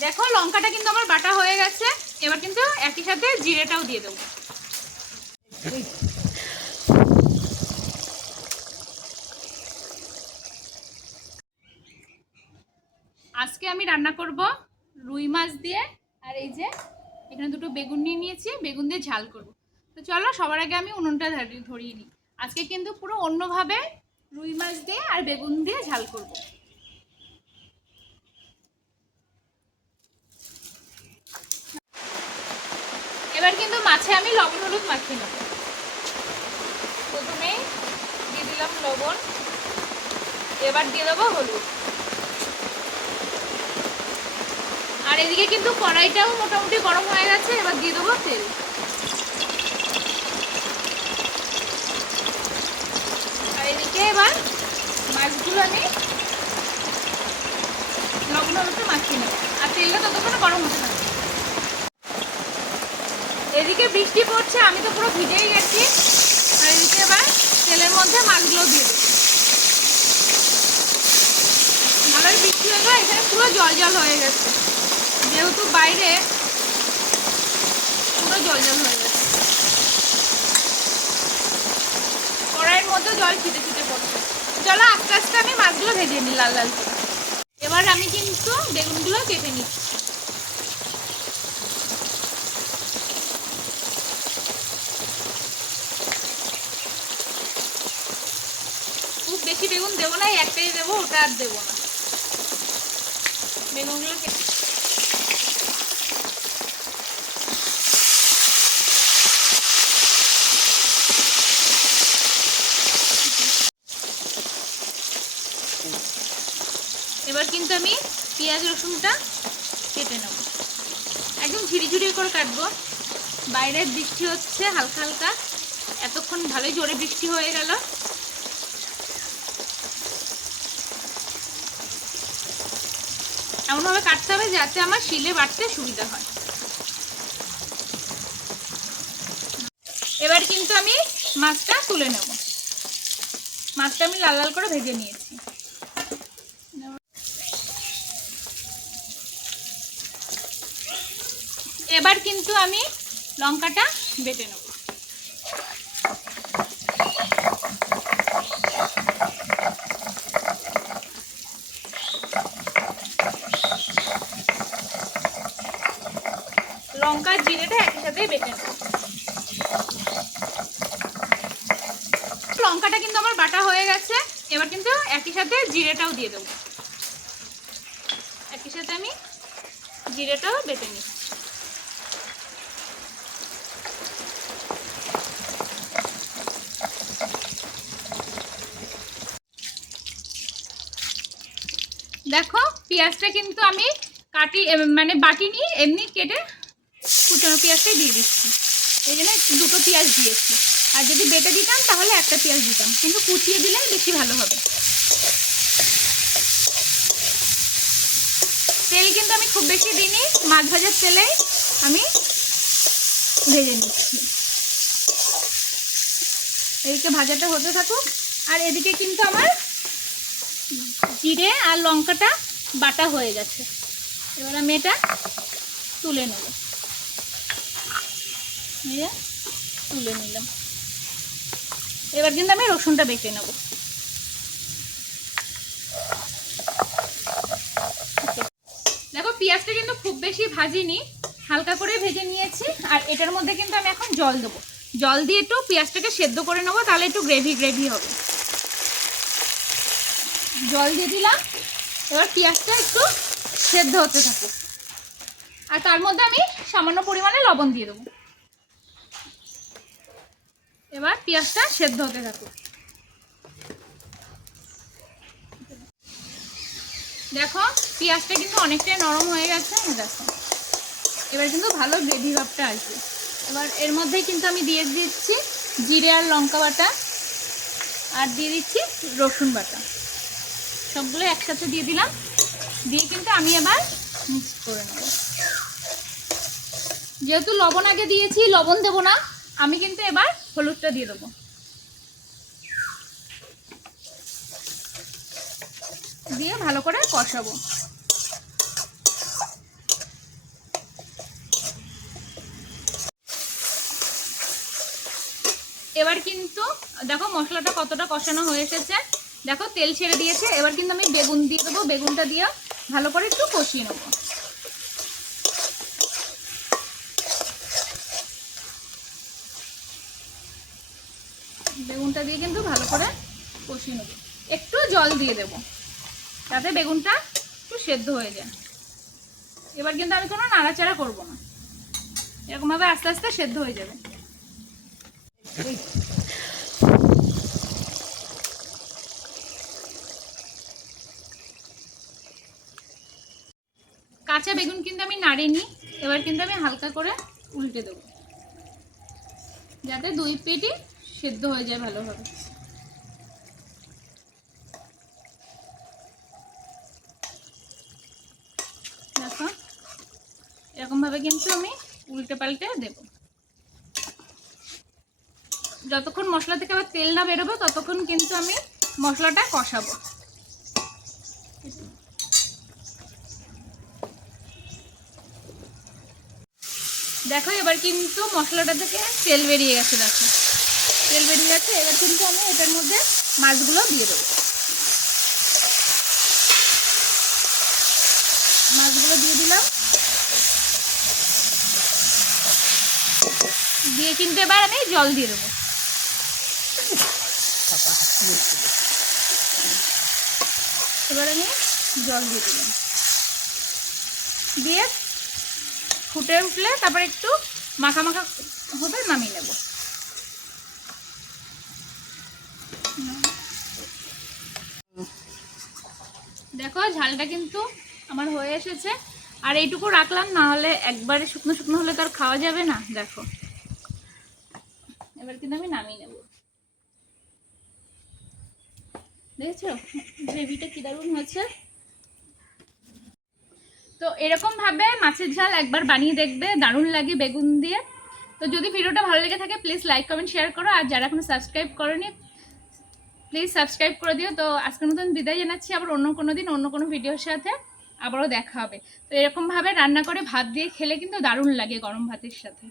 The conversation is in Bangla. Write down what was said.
দেখো, লঙ্কাটা কিন্তু আমার বাটা হয়ে গেছে। এবার কিন্তু একই সাথে জিরেটাও দিয়ে দেবো। আজকে আমি রান্না করব রুই মাছ দিয়ে। আর এই যে, এখানে দুটো বেগুন নিয়ে নিয়েছি, বেগুন দিয়ে ঝাল করব। তো চলো, সবার আগে আমি উনুনটা ধরি- ধরিয়ে নিই। আজকে কিন্তু পুরো অন্যভাবে রুই মাছ দিয়ে আর বেগুন দিয়ে ঝাল করব। এবার কিন্তু মাছে আমি লবণ হলুদ মাখিয়ে নেব। প্রথমে দিয়ে দিলাম লবণ, এবার দিয়ে দেবো হলুদ। আর এদিকে কিন্তু কড়াইটাও মোটামুটি গরম হয়ে গেছে, এবার দিয়ে দেবো তেল। আর এদিকে এবার মাছগুলো আমি লবণ হলুদটা মাখিয়ে নেব। আর তেলটা ততক্ষণে গরম হতে থাকবে। এদিকে বৃষ্টি পড়ছে, আমি তো পুরো ভিজেই গেছি। আর এদিকে এবার তেলের মধ্যে মাছগুলো দিয়ে দেবো ভালোই বৃষ্টি হয়ে এখানে পুরো জল জল হয়ে গেছে। যেহেতু বাইরে পুরো জল জল হয়ে গেছে। কড়াইয়ের মধ্যে জল ছিটে ছিটে পড়ছে। চলো আস্তে আস্তে আমি মাছগুলো ভেজে নিই লাল লাল এবার আমি কিন্তু বেগুনগুলো কেটে নিচ্ছি খুব বেশি বেগুন দেবো না, একটাই দেবো, ওটা আর দেবো না। বেগুনগুলো এবার কিন্তু আমি পেঁয়াজ, রসুনটা কেটে নেব। একদম ঝিরি ঝিরি করে কাটবো। বাইরের বৃষ্টি হচ্ছে হালকা হালকা। এতক্ষণ ভালোই জোরে বৃষ্টি হয়ে গেল। এমনভাবে কাটতে হবে যাতে আমার শিলে বাটতে সুবিধা হয়। এবার কিন্তু আমি মাছটা তুলে নেব। মাছটা আমি লাল লাল করে ভেজে নিয়েছি। এবার কিন্তু আমি লঙ্কাটা বেটে নেব। লঙ্কা, জিরেটা একই সাথে বেটে নেব। লঙ্কাটা কিন্তু আমার বাটা হয়ে গেছে। এবার কিন্তু একই সাথে জিরেটাও দিয়ে দেবো। একই সাথে আমি জিরেটাও বেটে নিচ্ছি। দেখো, পেঁয়াজটা কিন্তু আমি কাটি মানে বাটিনি, এমনি কেটে কুচানো পেঁয়াজটাই দিয়ে দিচ্ছি। এই জন্য দুটো পেঁয়াজ দিয়েছি। আর যদি বেটে দিতাম, তাহলে একটা পেঁয়াজ দিতাম। কিন্তু কুচিয়ে দিলে বেশি ভালো হবে। তেল কিন্তু আমি খুব বেশি দিইনি। মাছ ভাজার তেলেই আমি ভেজে নিচ্ছি। এদিকে ভাজাটা হতে থাকুক। আর এদিকে কিন্তু আমার জিরে আর লঙ্কাটা বাটা হয়ে গেছে। এবার আমি এটা তুলে নেব। নিয়ে তুলে নিলাম। এবার কিন্তু আমি রসুনটা বেটে নেব। দেখো, পেঁয়াজটা কিন্তু খুব বেশি ভাজিনি, হালকা করে ভেজে নিয়েছি, আর এটার মধ্যে কিন্তু আমি এখন জল দেবো। জল দিয়ে একটু পেঁয়াজটাকে সেদ্ধ করে নেব, তাহলে একটু গ্রেভি গ্রেভি হবে। জল দিয়ে দিলাম, এবার পেঁয়াজটা একটু সেদ্ধ হতে থাকুক। আর তার মধ্যে আমি সামান্য পরিমাণে লবণ দিয়ে দেবো। এবার পেঁয়াজটা সেদ্ধ হতে থাকুক দেখো, পেঁয়াজটা কিন্তু অনেকটাই নরম হয়ে গেছে দেখো। এবার কিন্তু ভালো গ্রেভি ভাবটা আসবে। এবার এর মধ্যেই কিন্তু আমি দিয়ে দিচ্ছি জিরে আর লঙ্কা বাটা আর দিয়ে দিচ্ছি রসুন বাটা। সবগুলো একসাথে দিয়ে দিলাম। দিয়ে কিন্তু আমি এবার মিক্স করে নেব। যেহেতু লবণ আগে দিয়েছি, লবণ দেবো না। আমি কিন্তু এবার হলুদটা দিয়ে দেবো। দিয়ে ভালো করে কষাবো। এবার কিন্তু দেখো মশলাটা কতটা কষানো হয়ে এসেছে। দেখো তেল ছেড়ে দিয়েছে। এবার কিন্তু আমি বেগুন দিয়ে দেবো। বেগুনটা দিয়ে ভালো করে একটু কষিয়ে নেব। বেগুনটা দিয়ে কিন্তু ভালো করে কষিয়ে নেব। একটু জল দিয়ে দেবো, যাতে বেগুনটা একটু সেদ্ধ হয়ে যায়। এবার কিন্তু আমি কোনো নাড়াচাড়া করব না। এরকমভাবে আস্তে আস্তে সেদ্ধ হয়ে যাবে। কাঁচা বেগুন কিন্তু আমি নাড়িনি এবার কিন্তু আমি হালকা করে উল্টে দেবো। যাতে দুই পেটি সেদ্ধ হয়ে যায় ভালোভাবে। দেখো, এরকমভাবে কিন্তু আমি উল্টে পাল্টে দেব। যতক্ষণ মশলা থেকে আবার তেল না বেরোবে, ততক্ষণ কিন্তু আমি মশলাটা কষাবো। দেখো, এবার কিন্তু মশলাটা থেকে তেল বেরিয়ে গেছে, দেখো। তেল বেরিয়ে যাচ্ছে এবার কিন্তু আমি এটার মধ্যে মাছগুলো দিয়ে দেবো। মাছগুলো দিয়ে দিলাম। দিয়ে কিন্তু এবার আমি জল দিয়ে দেবো। এবার আমি জল দিয়ে দিলাম। দিয়ে ফুটে উঠলে তারপর একটু মাখা মাখা হবে, নামিয়ে নেব। দেখো, ঝালটা কিন্তু আমার হয়ে এসেছে। আর এইটুকু রাখলাম, না হলে একবারে শুকনো শুকনো হলে তো আর খাওয়া যাবে না, দেখো। এবার কিন্তু আমি নামিয়ে নেব। দেখেছ? গ্রেভিটা কি দারুণ হয়েছে। তো এরকম ভাবে মাছের ঝাল একবার বানিয়ে দেখবে, দারুণ লাগে বেগুন দিয়ে। তো যদি ভিডিওটা ভালো লেগে থাকে প্লিজ লাইক কমেন্ট শেয়ার করো। আর যারা এখনও সাবস্ক্রাইব করনি প্লিজ সাবস্ক্রাইব করে দিও। তো আজকের মতন বিদায় জানাচ্ছি। আবার অন্য কোনো দিন, অন্য কোনো ভিডিওর সাথে আবারও দেখা হবে। তো এরকমভাবে রান্না করে ভাত দিয়ে খেলে কিন্তু দারুণ লাগে গরম ভাতের সাথে।